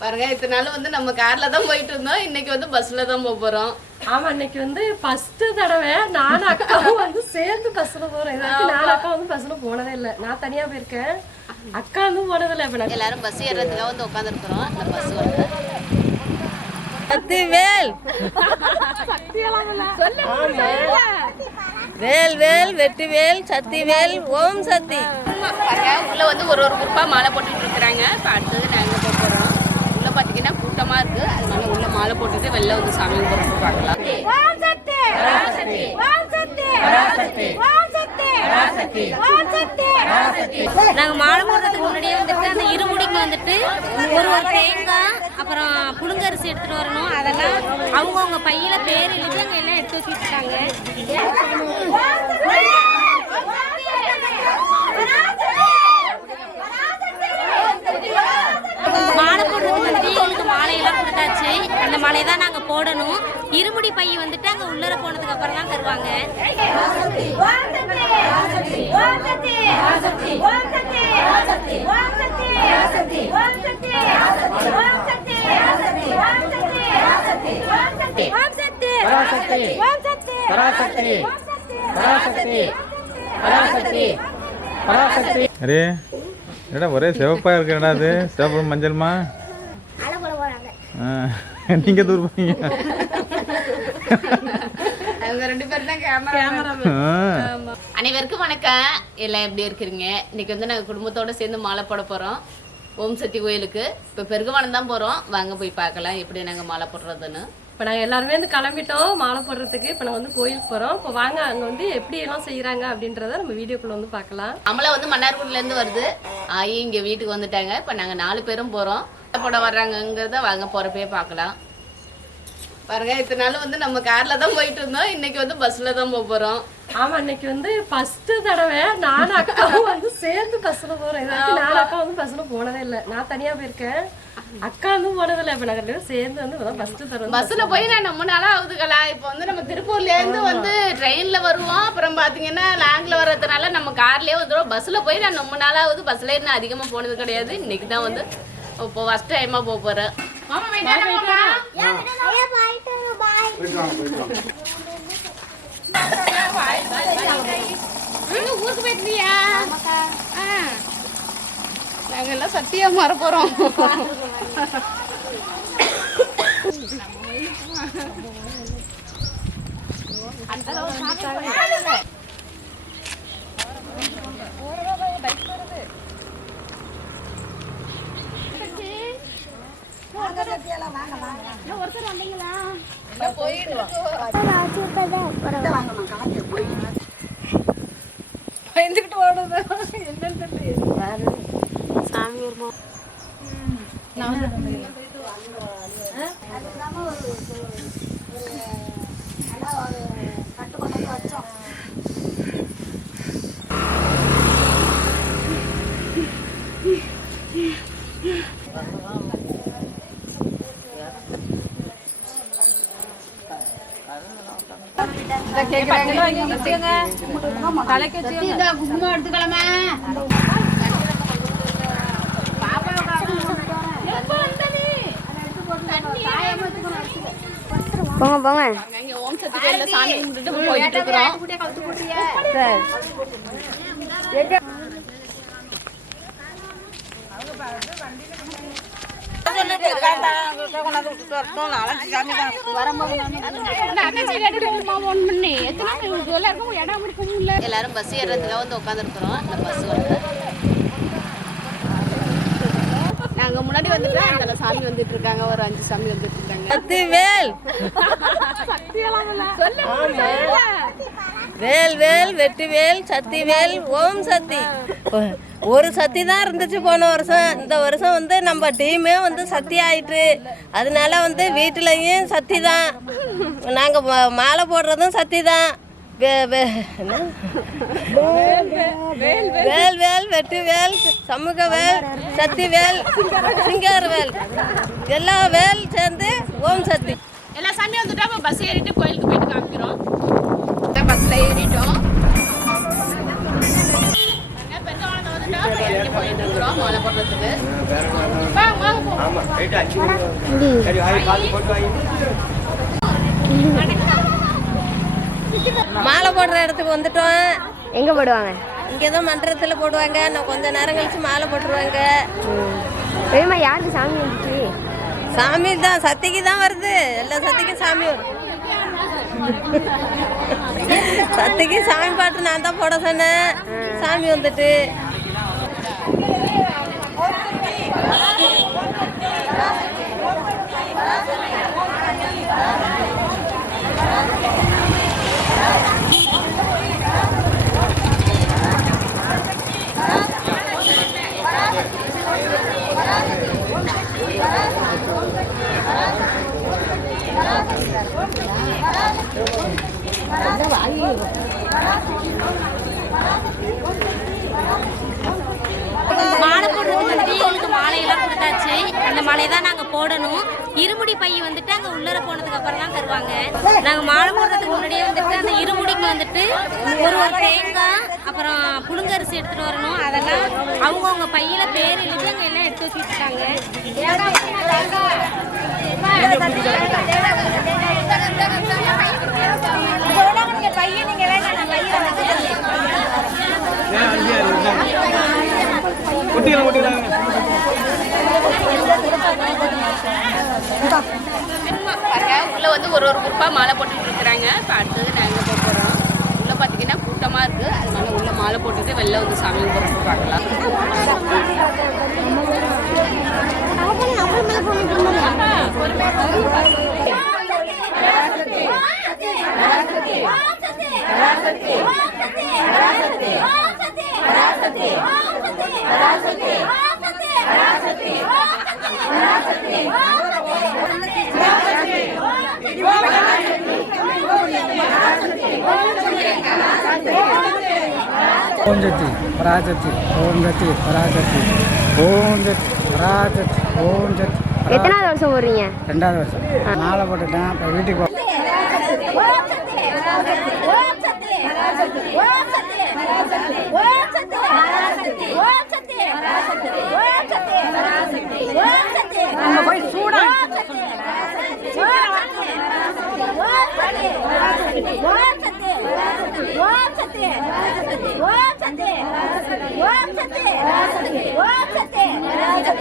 பாருங்க இத்தனை நாள் வந்து நம்ம கார்ல தான் போயிட்டு இருந்தோம். இன்னைக்கு வந்து பஸ்ல தான் போக போறோம். ஆமா இன்னைக்கு வந்து ஃபர்ஸ்ட் தடவை நானும் அக்காவும் வந்து சேர்ந்து பஸ்ல போறோம். நானும் அக்கா வந்து பஸ்ல போனதே இல்லை. நான் தனியா போயிருக்கேன். அக்கா வந்து போனதில்லை. இப்ப எல்லாரும் பஸ் ஏறதுக்காக வந்து உட்காந்துருக்குறோம் இந்த பஸ் வந்து சக்திவேல் வேல். வேல் வெற்றிவேல் சக்திவேல் ஓம் சக்தி. உள்ள வந்து ஒரு ஒரு குரூப்பா மாலை போட்டுட்டு இருக்கிறாங்க. இப்போ அடுத்தது நாங்க போக போறோம் உள்ள பாத்தீங்கன்னா கூட்டமா இருக்கு அதனால உள்ள போட்டுட்டு வெளில வந்து சாமி கும்பிட்டு பார்க்கலாம் நாங்க மாலை போடுறதுக்கு முன்னாடியே வந்துட்டு அந்த இருமுடிக்கு வந்துட்டு ஒரு ஒரு தேங்காய் அப்புறம் புழுங்கரிசி எடுத்துட்டு வரணும். அதெல்லாம் அவங்கவுங்க பையில பேர் எழுதி எல்லாம் எடுத்து வச்சுட்டாங்க மாலை போடுறதுக்கு வந்துட்டு எங்களுக்கு மாலையெல்லாம் கொடுத்தாச்சு அந்த மாலையை தான் நாங்க போடணும். இருமுடி பை வந்துட்டு அங்க உள்ளர போனதுக்கு அப்புறம் தான் தருவாங்க. அரே என்னடா ஒரே சிவப்பா இருக்கிறடா அது? சிவப்பு மஞ்சள்மா? நீங்க தூர் ஆ, அனைவருக்கும் வணக்கம். எல்லாம் எப்படி இருக்கிறீங்க? இன்னைக்கு வந்து நாங்கள் குடும்பத்தோட சேர்ந்து மாலை போட போகிறோம் ஓம் சக்தி கோயிலுக்கு. இப்போ பெருகுவானம் தான் போகிறோம் வாங்க போய் பார்க்கலாம். எப்படி நாங்கள் மாலை போடுறதுன்னு. இப்போ நாங்கள் எல்லாருமே வந்து கிளம்பிட்டோம் மாலை போடுறதுக்கு. இப்போ நான் வந்து கோயிலுக்கு போகிறோம் இப்போ வாங்க அங்கே வந்து எப்படி எல்லாம் செய்கிறாங்க அப்படின்றத நம்ம வீடியோக்குள்ள வந்து பார்க்கலாம். அமலா வந்து மன்னார்குடிலேருந்து வருது. ஆயி இங்கே வீட்டுக்கு வந்துட்டாங்க. இப்போ நாங்கள் நாலு பேரும் போகிறோம் போட வர்றாங்கங்கிறத வாங்க போகிறப்பே பார்க்கலாம். பாருங்க இத்தனை நாள் வந்து நம்ம காரில் தான் போயிட்டு இருந்தோம். இன்னைக்கு வந்து பஸ்ஸில் தான் போக போகிறோம் ஆமா இன்னைக்கு வந்து ஃபர்ஸ்ட் தடவை நானும் அக்காவும் வந்து சேர்ந்து பஸ்ல போறோம். வரைக்கும் நானும் அக்கா வந்து பஸ்ல போனதே இல்லை. நான் தனியா போயிருக்கேன். அக்கா வந்து போனதில்லை இப்ப நாங்க சேர்ந்து வந்து ஃபர்ஸ்ட் தடவை பஸ்ஸில் போய் நான் ரொம்ப நாளாக ஆகுதுங்களா இப்போ வந்து நம்ம திருப்பூர்லேருந்து வந்து ட்ரெயினில் வருவோம். அப்புறம் பார்த்தீங்கன்னா லாங்கில் வர்றதுனால நம்ம கார்லேயே வந்துடும் பஸ்ஸில் போய் நான் ரொம்ப நாளாக ஆகுது. பஸ்ஸில் இன்னும் அதிகமாக போனது கிடையாது. இன்னைக்கு தான் வந்து இப்போ ஃபஸ்ட் டைமாக போக மாமா ஊருக்கு போயிட்டியா நாங்கள் எல்லாம் சத்தியா மாற ஒருத்தர் வந்தீங்களா பயந்துக்கிட்டு ஓடுது என்னன்னு தெரியல சாமி ஒரு வருமா வச்சோம் போகிறோம் போங்க போங்க இங்க ஓம் சக்தி கோயில்ல சாமி கும்பிட்டுட்டு போயிட்டு இருக்கிறோம் எல்லாரும் பஸ் ஏறதுக்காக வந்து உட்காந்துருக்குறோம் அந்த பஸ் வந்து நாங்க முன்னாடி வந்துட்டு அந்த சாமி வந்துட்டு இருக்காங்க. ஒரு அஞ்சு சாமி வந்துட்டு இருக்காங்க. வேல் வேல் சக்தி வேல் ஓம் சக்தி ஒரு சக்தி தான் இருந்துச்சு போன வருஷம். இந்த வருஷம் வந்து நம்ம டீமே வந்து சக்தி ஆயிட்டு. அதனால வந்து வீட்டிலையும் சக்தி தான். நாங்கள் மாலை போடுறதும் சக்தி தான். வே- வே- வேல் வேல் வெற்றி வேல் சமூக வேல் சக்தி வேல் சிங்கார வேல். எல்லா வேல் சேர்ந்து ஓம் சக்தி எல்லா சாமியும் வந்துட்டா பஸ் ஏறிட்டு கோயிலுக்கு போயிட்டு காமிக்கிறோம். பஸ்ல ஏறிட்டோம். மாலை போடுற இடத்துக்கு வந்துட்டோம். எங்கே போடுவாங்க? இங்கே தான் மன்றத்தில் போடுவாங்க. நான் கொஞ்ச நேரம் கழிச்சு மாலை போட்டுருவாங்க. பெரியம்மா யாருக்கு சாமி வந்துச்சு? சாமி தான் சத்திக்கு தான் வருது. எல்லா சத்திக்கும் சாமி வரும். சத்திக்கு சாமி பாட்டு நான் தான் போட சொன்னேன். சாமி வந்துட்டு மாலை போடுறதுக்கு வந்துட்டு எங்களுக்கு மாலையெல்லாம் கொடுத்தாச்சு. அந்த மாலையை தான் நாங்கள் போடணும். இருமுடி பை வந்துட்டு அங்கே உள்ளர போனதுக்கு அப்புறம் தான் தருவாங்க. நாங்கள் மாலை போடுறதுக்கு முன்னாடியே வந்துட்டு அந்த இருமுடிக்கு வந்துட்டு ஒரு ஒரு தேங்காய் அப்புறம் புழுங்கரிசி எடுத்துகிட்டு வரணும். அதெல்லாம் அவங்கவுங்க பையில பேர் எழுதி அங்கே எல்லாம் எடுத்து வச்சு வச்சுட்டாங்க பாருங்க உள்ள வந்து அப்பா மாலை போட்டுட்டு இருக்கிறாங்க இப்போ அடுத்தது நாங்கள் போக போகிறோம் உள்ளே பார்த்தீங்கன்னா கூட்டமாக இருக்கு அதனால உள்ள மாலை போட்டுட்டு வெளில வந்து சாமி கும்பிட்டு பார்க்கலாம் ఓం ஓம் ஜத்தி பராஜத்தி ஓம் ஜத்தி பராஜத்தி ஓம் ஜத்தி பராஜத்தி ஓம் ஜத்தி எத்தனாவது வருஷம் போடுறீங்க? ரெண்டாவது வருஷம். மாலை போட்டுட்டேன் இப்போ வீட்டுக்கு போய் सत्य ओम सत्य ओम सत्य ओम सत्य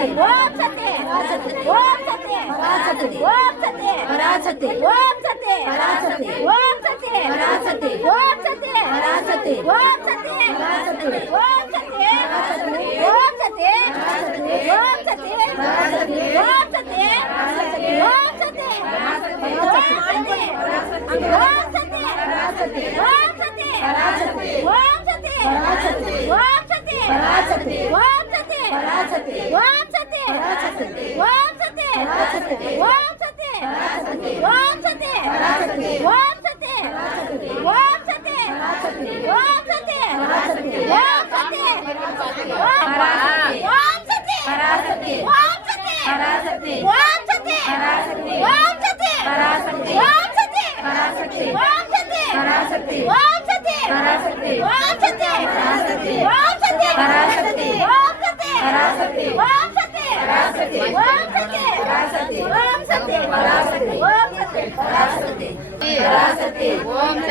ओम सत्य ओम सत्य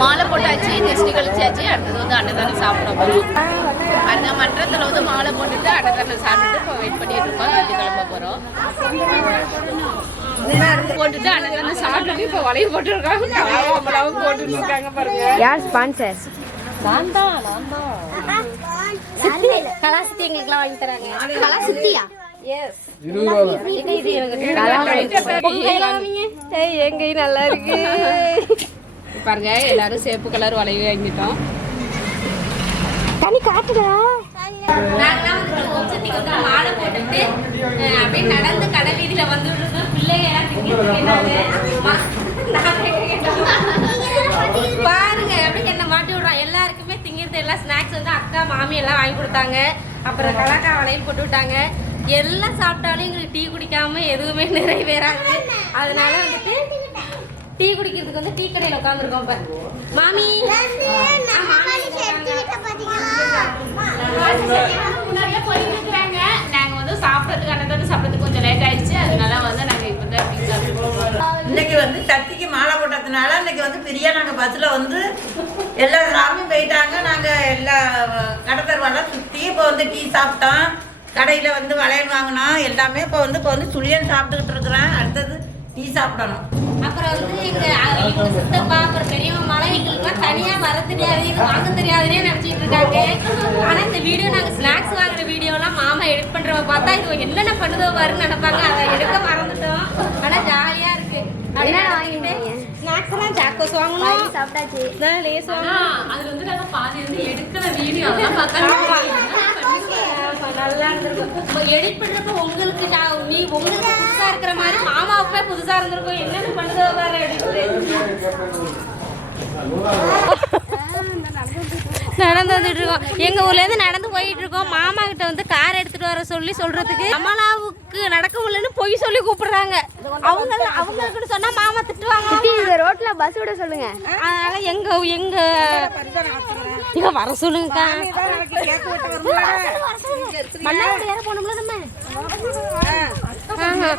மாலை போட்டாச்சு நெக்ஸ்ட் கழிச்சாச்சு அடுத்தது வந்து அன்னதானம் சாப்பிட போகிறோம் அந்த மன்றத்தில் வந்து மாலை போட்டுட்டு அன்னதானம் சாப்பிட்டுட்டு இப்போ வெயிட் பண்ணிட்டு இருக்கோம். வீட்டு கிளம்ப போகிறோம் போட்டுட்டு அன்னதானம் சாப்பிட்டுட்டு இப்போ வளைய போட்டுருக்காங்க. அவ்வளவு போட்டுட்டு இருக்காங்க பாருங்க. யார் ஸ்பான்சர் நான் தான் நான் தான். கலாசத்தி எங்களுக்குலாம் வாங்கி தராங்க. கலா சுத்தியா? எங்க நல்லா இருக்கு பாருங்க எல்லாரும் சேப்பு கலர் வளைய வாங்கிட்டோம் தனி காட்டுடா மாலை போட்டுட்டு அப்படியே நடந்து கடை வீதியில வந்துட்டு இருக்கோம் பிள்ளைங்க. பாருங்க அப்படியே என்ன மாட்டி விடுறோம் எல்லாருக்குமே திங்கிறது எல்லாம் ஸ்நாக்ஸ் வந்து அக்கா மாமி எல்லாம் வாங்கி கொடுத்தாங்க. அப்புறம் கலாக்கா வளையல் போட்டு விட்டாங்க. எல்லாம் சாப்பிட்டாலும் எங்களுக்கு டீ குடிக்காம எதுவுமே நிறைவேறாது. அதனால வந்துட்டு டீ குடிக்கிறதுக்கு வந்து டீ கடையில் உட்காந்துருக்கோம் இப்போ. மாமி. நாங்கள் வந்து சாப்பிட்றதுக்கு அன்னதானம் சாப்பிட்றதுக்கு கொஞ்சம் லேட் ஆயிடுச்சு அதனால வந்து நாங்கள் இப்போ தான் டீ சாப்பிடுறோம் இன்னைக்கு வந்து சக்திக்கு மாலை போட்டதுனால இன்னைக்கு வந்து ஃப்ரீயா நாங்க பஸ்ல வந்து எல்லா சாமியும் போயிட்டாங்க. நாங்க எல்லா கடத்தருவெல்லாம் சுத்தி இப்போ வந்து டீ சாப்பிட்டோம். கடையில வந்து வளையல் வாங்கினோம் எல்லாமே இப்போ வந்து இப்போ வந்து சுழியன் சாப்பிட்டுக்கிட்டு இருக்கிறேன். அடுத்தது டீ சாப்பிடணும். அப்புறம் வந்து எங்க சித்தப்பா அப்புறம் பெரியவங்க மலை எங்களுக்குலாம் தனியா வர தெரியாது. இது வாங்க தெரியாதுன்னே நினைச்சிட்டு இருக்காங்க. ஆனா இந்த வீடியோ நாங்க ஸ்நாக்ஸ் வாங்குற வீடியோலாம் மாமா எடிட் பண்றவ பார்த்தா இது என்னென்ன பண்ணுதோ பாருன்னு நினைப்பாங்க. அதை எடுக்க மறந்துட்டோம். ஆனா ஜாலியா இருக்கு. எல்லாம் ஜாக்கோஸ் வாங்கணும். சாப்பிட்டாச்சு. லேஸ் வாங்கணும் வந்து நாங்க பாதி வந்து எடுக்கிற வீடியோ. அதெல்லாம் ஆமா, நல்லா இருந்திருக்கும். எடிட் பண்றப்ப உங்களுக்கு நான் நீ உங்களுக்கு புதுசா இருக்கிற மாதிரி மாமாவுக்குமே புதுசா இருந்திருக்கும். என்னென்ன பண்ணுதோ வேற நடந்து வந்துட்டு இருக்கோம் எங்க ஊர்ல இருந்து நடந்து போயிட்டு இருக்கோம் மாமா கிட்ட வந்து கார் எடுத்துட்டு வர சொல்லி சொல்றதுக்கு அமலாவுக்கு நடக்க முடியலன்னு பொய் சொல்லி கூப்பிடுறாங்க. அவங்க அவங்க கிட்ட சொன்னா மாமா திட்டுவாங்க. இந்த ரோட்ல பஸ் விட சொல்லுங்க. அதனால எங்க எங்க இங்க வர சொல்லுங்கக்கா. மண்ணாடி ஏற போனோம்ல நம்ம ஆஹா.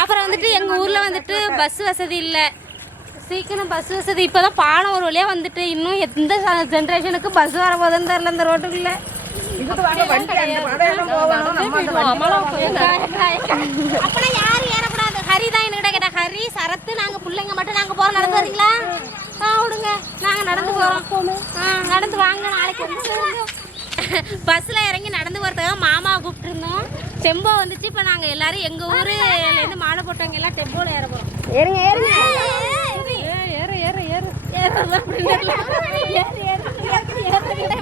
அப்புறம் வந்துட்டு எங்க ஊர்ல வந்துட்டு பஸ் வசதி இல்ல. சீக்கிரம் பஸ் வசதி. இப்பதான் பாலம் ஒரு வழியா வந்துட்டு. இன்னும் எந்த ஜென்ரேஷனுக்கு பஸ் வர போதுன்னு தெரியல இந்த ரோட்டுக்குள்ள அப்பனா யாரும் ஏறக்கூடாது. ஹரி தான் என்கிட்ட கேட்டா ஹரி சரத்து நாங்க பிள்ளைங்க மட்டும் நாங்க போறோம். நடந்து வரீங்களா? ஆ விடுங்க. நாங்க நடந்து போறோம். ஆ நடந்து வாங்க. நாளைக்கு பஸ்ல இறங்கி நடந்து போறதுக்காக மாமாவை கூப்பிட்டுருந்தோம். டெம்போ வந்துச்சு. இப்போ நாங்க எல்லாரும் எங்க ஊர்ல இருந்து மாலை போட்டவங்க எல்லாம் டெம்போல ஏற ஏறுங்க ஏறுங்க. ஏறு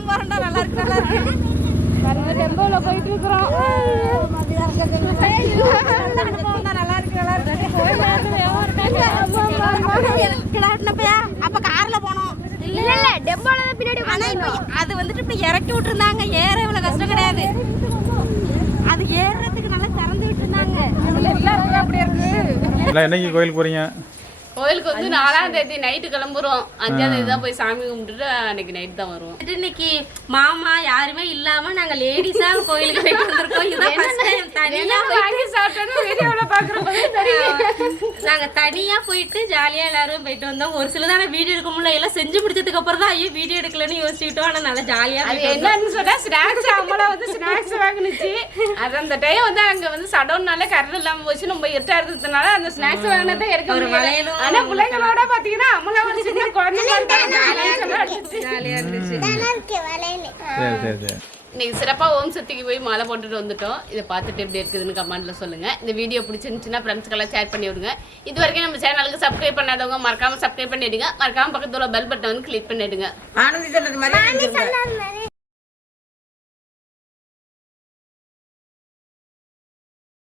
போறோம்டா நல்லா இருக்கு நல்லா இருக்கு பாருங்க டெம்போல போயிட்டு இருக்கிறோம் நல்லா இருக்கு நல்லா இருக்கு அப்ப கார்ல போனோம் இல்ல இல்ல டெம்போல தான் பின்னாடி ஆனா அது வந்துட்டு இப்படி இறக்கி விட்டுருந்தாங்க ஏற இவ்வளவு கஷ்டம் கிடையாது அது ஏறுறதுக்கு நல்லா திறந்து விட்டுருந்தாங்க அதுல இருக்கு என்னைக்கு கோயிலுக்கு போறீங்க? கோயிலுக்கு வந்து நாலாம் தேதி நைட்டு கிளம்புறோம். அஞ்சாம் தேதி தான் போய் சாமி கும்பிட்டுட்டு அன்னைக்கு நைட் தான் வருவோம். இன்னைக்கு மாமா யாருமே இல்லாம நாங்க லேடிஸா கோயிலுக்கு போயிட்டு வந்திருக்கோம். இதுதான். தனியா வாங்கி சாப்பிட்டோன்னு வீடியோல பாக்குறப்பவே தெரியும் நாங்க தனியா போயிட்டு ஜாலியா எல்லாரும் போயிட்டு வந்தோம். ஒரு சில தானே வீடியோ எடுக்க முடியல. எல்லாம் செஞ்சு முடிச்சதுக்கு அப்புறம் தான் ஐயோ வீடியோ எடுக்கலன்னு யோசிச்சுட்டோம் ஆனா நல்லா ஜாலியா அது. என்னன்னு சொன்னா ஸ்நாக்ஸ் அம்மளா வந்து ஸ்நாக்ஸ் வாங்கினுச்சு. அது அந்த டைம் வந்து அங்க வந்து சடவுனால கரண்ட் இல்லாம போச்சு. நம்ம இருட்டா இருந்ததுனால அந்த ஸ்நாக்ஸ் வாங்கினதை எடுக்க ஒரு வளையலும் ஆனா பிள்ளைங்களோட பாத்தீங்கன்னா அம்மளா ஒரு சின்ன குழந்தைங்க இருக்காங்க. இன்னைக்கு சிறப்பா ஓம் சக்திக்கு போய் மாலை போட்டுட்டு வந்துட்டோம். இதை பார்த்துட்டு எப்படி இருக்குதுன்னு கமெண்ட்ல சொல்லுங்க. இந்த வீடியோ பிடிச்சிருந்துச்சுன்னா ஃப்ரெண்ட்ஸ்க்கெல்லாம் ஷேர் பண்ணி விடுங்க. இது வரைக்கும் நம்ம சேனலுக்கு சப்ஸ்கிரைப் பண்ணாதவங்க மறக்காம சப்ஸ்கிரைப் பண்ணிடுங்க. மறக்காம பக்கத்துல பெல் பட்டன் வந்து கிளிக் பண்ணிடுங்க. ஆனந்தி சொன்னது மாதிரி.